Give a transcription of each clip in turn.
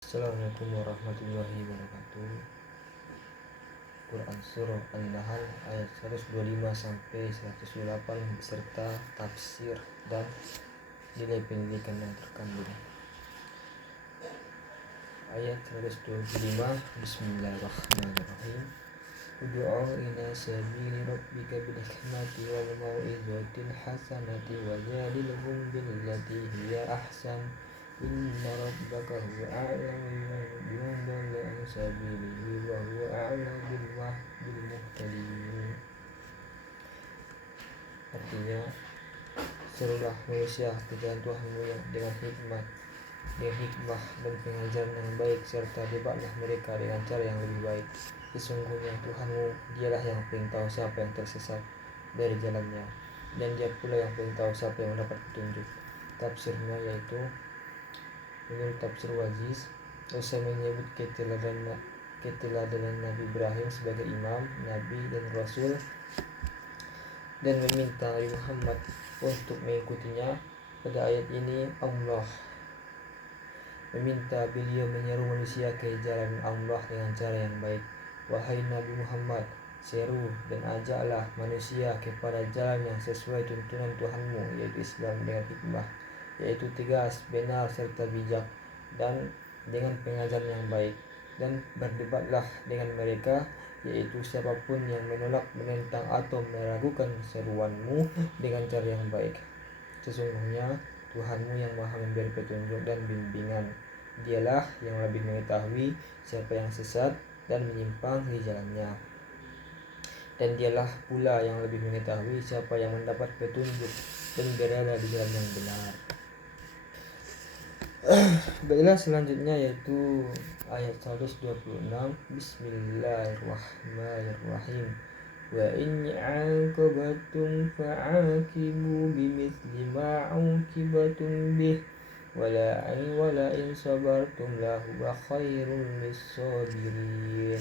Assalamualaikum warahmatullahi wabarakatuh. Quran Surah An-Nahl ayat 125 sampai 128 beserta tafsir dan nilai pendidikan yang terkandung. Ayat 125. Bismillahirrahmanirrahim. Ud'u ila sabili rabbika bil hikmati wal mau'izatil hasanati wajadilhum billati hiya ahsan. Inna rabbaka huwa a'lamu biman dhalla an sabilihi wa huwa a'lamu bil muhtadin. Artinya, serulah manusia ke jalan Tuhanmu yang dengan hikmah dan pengajaran yang baik, serta debaklah mereka dengan cara yang lebih baik. Sesungguhnya Tuhanmu dialah yang paling tahu siapa yang tersesat dari jalannya, dan dia pula yang paling tahu siapa yang mendapat petunjuk. Tafsirnya yaitu, menurut tafsir Wajiz, usai menyebut keteladanan Nabi Ibrahim sebagai imam, nabi dan rasul, dan meminta Nabi Muhammad untuk mengikutinya, pada ayat ini Allah meminta beliau menyeru manusia ke jalan Allah dengan cara yang baik. Wahai Nabi Muhammad, seru dan ajaklah manusia kepada jalan yang sesuai tuntunan Tuhanmu, yaitu Islam, dengan hikmah, yaitu tegas, benar serta bijak, dan dengan pengajaran yang baik. Dan berdebatlah dengan mereka, yaitu siapapun yang menolak, menentang atau meragukan seruanmu, dengan cara yang baik. Sesungguhnya Tuhanmu yang maha memberi petunjuk dan bimbingan. Dialah yang lebih mengetahui siapa yang sesat dan menyimpang di jalannya, dan dialah pula yang lebih mengetahui siapa yang mendapat petunjuk dan berada di jalan yang benar. Baiklah, selanjutnya yaitu ayat 126. Bismillahirrahmanirrahim. Wa in 'aqabatum fa'aqibu bimithli ma 'uqibatum bih wala in sabartum lahuwa khairul lis-sabirin.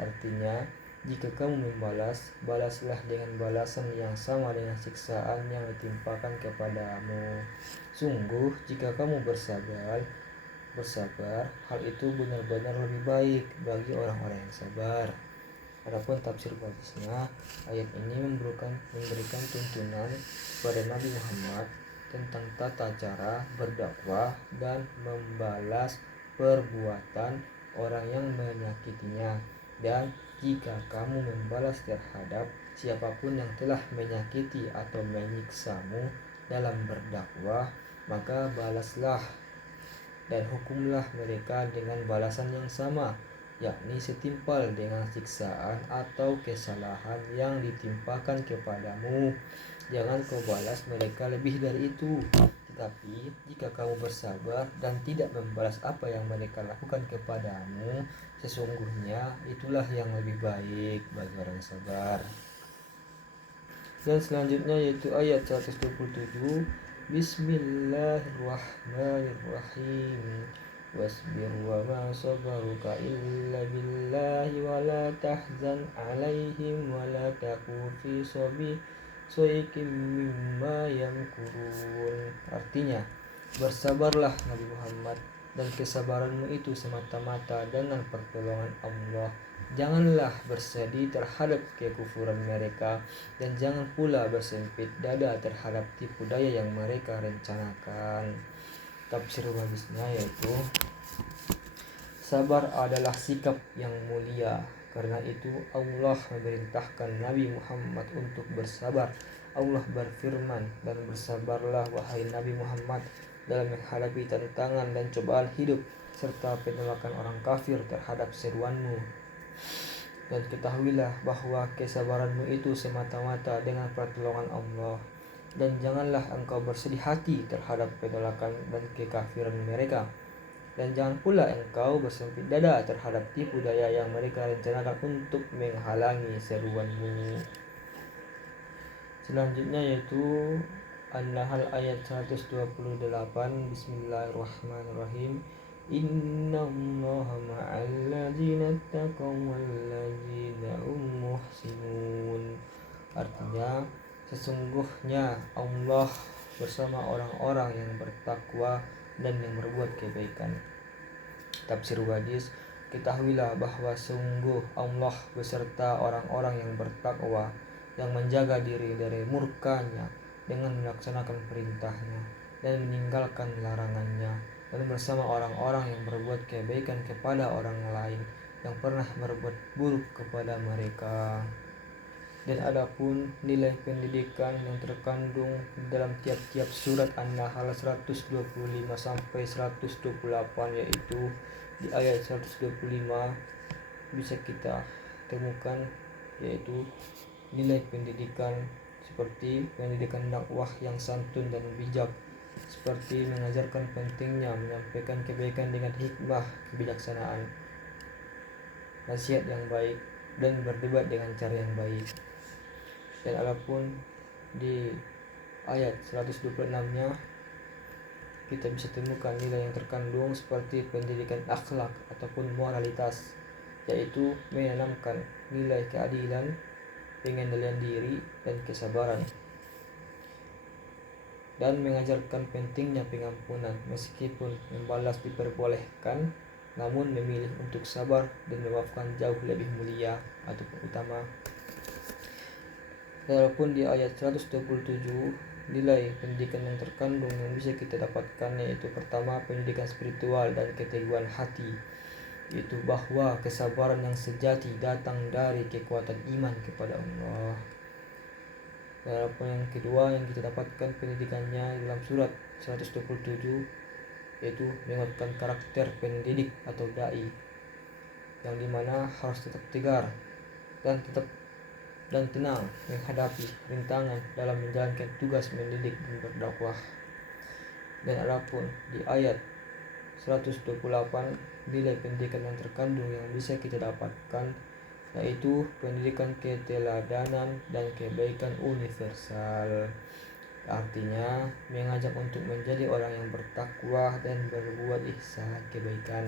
Artinya, jika kamu membalas, balaslah dengan balasan yang sama dengan siksaan yang ditimpakan kepadamu. Sungguh, jika kamu bersabar, hal itu benar-benar lebih baik bagi orang-orang yang sabar. Adapun tafsir bagusnya, ayat ini memberikan tuntunan kepada Nabi Muhammad tentang tata cara berdakwah dan membalas perbuatan orang yang menyakitinya. Dan jika kamu membalas terhadap siapapun yang telah menyakiti atau menyiksamu dalam berdakwah, maka balaslah dan hukumlah mereka dengan balasan yang sama, yakni setimpal dengan siksaan atau kesalahan yang ditimpakan kepadamu. Jangan kau balas mereka lebih dari itu. Tetapi jika kamu bersabar dan tidak membalas apa yang mereka lakukan kepadamu, sesungguhnya itulah yang lebih baik bagi orang sabar. Dan selanjutnya yaitu ayat 127. Bismillahirrahmanirrahim. Wasbir wa ma sabaruka illa billahi wa la tahzan alaihim wa la taku fi soikim mimma yamkurun. Artinya, bersabarlah Nabi Muhammad, dan kesabaranmu itu semata-mata dengan pertolongan Allah. Janganlah bersedih terhadap kekufuran mereka, dan jangan pula bersempit dada terhadap tipu daya yang mereka rencanakan. Tafsir bagusnya yaitu, sabar adalah sikap yang mulia. Karena itu Allah memerintahkan Nabi Muhammad untuk bersabar. Allah berfirman, dan bersabarlah wahai Nabi Muhammad dalam menghadapi tantangan dan cobaan hidup serta penolakan orang kafir terhadap seruanmu. Dan ketahuilah bahwa kesabaranmu itu semata-mata dengan pertolongan Allah. Dan janganlah engkau bersedih hati terhadap penolakan dan kekafiran mereka. Dan jangan pula engkau bersempit dada terhadap tipu daya yang mereka rencanakan untuk menghalangi seruanmu. Selanjutnya yaitu An-Nahl ayat 128. Bismillahirrahmanirrahim. Innallaha ma'al ladzina taqaw wal ladzina hum muhsinun. Artinya, sesungguhnya Allah bersama orang-orang yang bertakwa dan yang berbuat kebaikan. Tafsir hadis, ketahuilah bahwa sungguh Allah beserta orang-orang yang bertakwa, yang menjaga diri dari murkanya dengan melaksanakan perintahnya dan meninggalkan larangannya, dan bersama orang-orang yang berbuat kebaikan kepada orang lain yang pernah berbuat buruk kepada mereka. Dan adapun nilai pendidikan yang terkandung dalam tiap-tiap surat An-Nahl 125 sampai 128, yaitu di ayat 125 bisa kita temukan, yaitu nilai pendidikan seperti pendidikan dakwah yang santun dan bijak, seperti mengajarkan pentingnya menyampaikan kebaikan dengan hikmah kebijaksanaan, nasihat yang baik, dan berdebat dengan cara yang baik. Dan adapun di ayat 126-nya kita bisa temukan nilai yang terkandung seperti pendidikan akhlak ataupun moralitas, yaitu menanamkan nilai keadilan, pengendalian diri, dan kesabaran, dan mengajarkan pentingnya pengampunan meskipun membalas diperbolehkan, namun memilih untuk sabar dan memaafkan jauh lebih mulia ataupun utama. Walaupun di ayat 127 nilai pendidikan yang terkandung yang bisa kita dapatkan, yaitu pertama pendidikan spiritual dan keteguhan hati, yaitu bahwa kesabaran yang sejati datang dari kekuatan iman kepada Allah. Walaupun yang kedua yang kita dapatkan pendidikannya dalam surat 127, yaitu menguatkan karakter pendidik atau dai, yang dimana harus tetap tegar dan tenang menghadapi rintangan dalam menjalankan tugas mendidik dan berdakwah. Dan adapun di ayat 128 nilai pendidikan yang terkandung yang bisa kita dapatkan, yaitu pendidikan keteladanan dan kebaikan universal. Artinya mengajak untuk menjadi orang yang bertakwa dan berbuat ihsan kebaikan.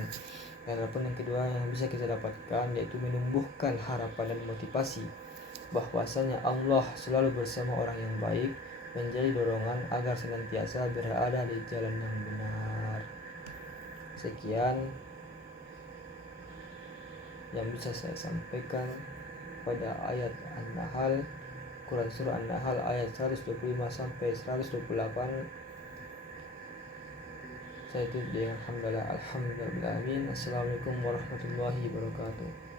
Dan adapun yang kedua yang bisa kita dapatkan, yaitu menumbuhkan harapan dan motivasi bahwasanya Allah selalu bersama orang yang baik, menjadi dorongan agar senantiasa berada di jalan yang benar. Sekian yang bisa saya sampaikan pada ayat An-Nahl, Quran Surah An-Nahl ayat 125 sampai 128. Saya tutup dengan alhamdulillah. Assalamualaikum warahmatullahi wabarakatuh.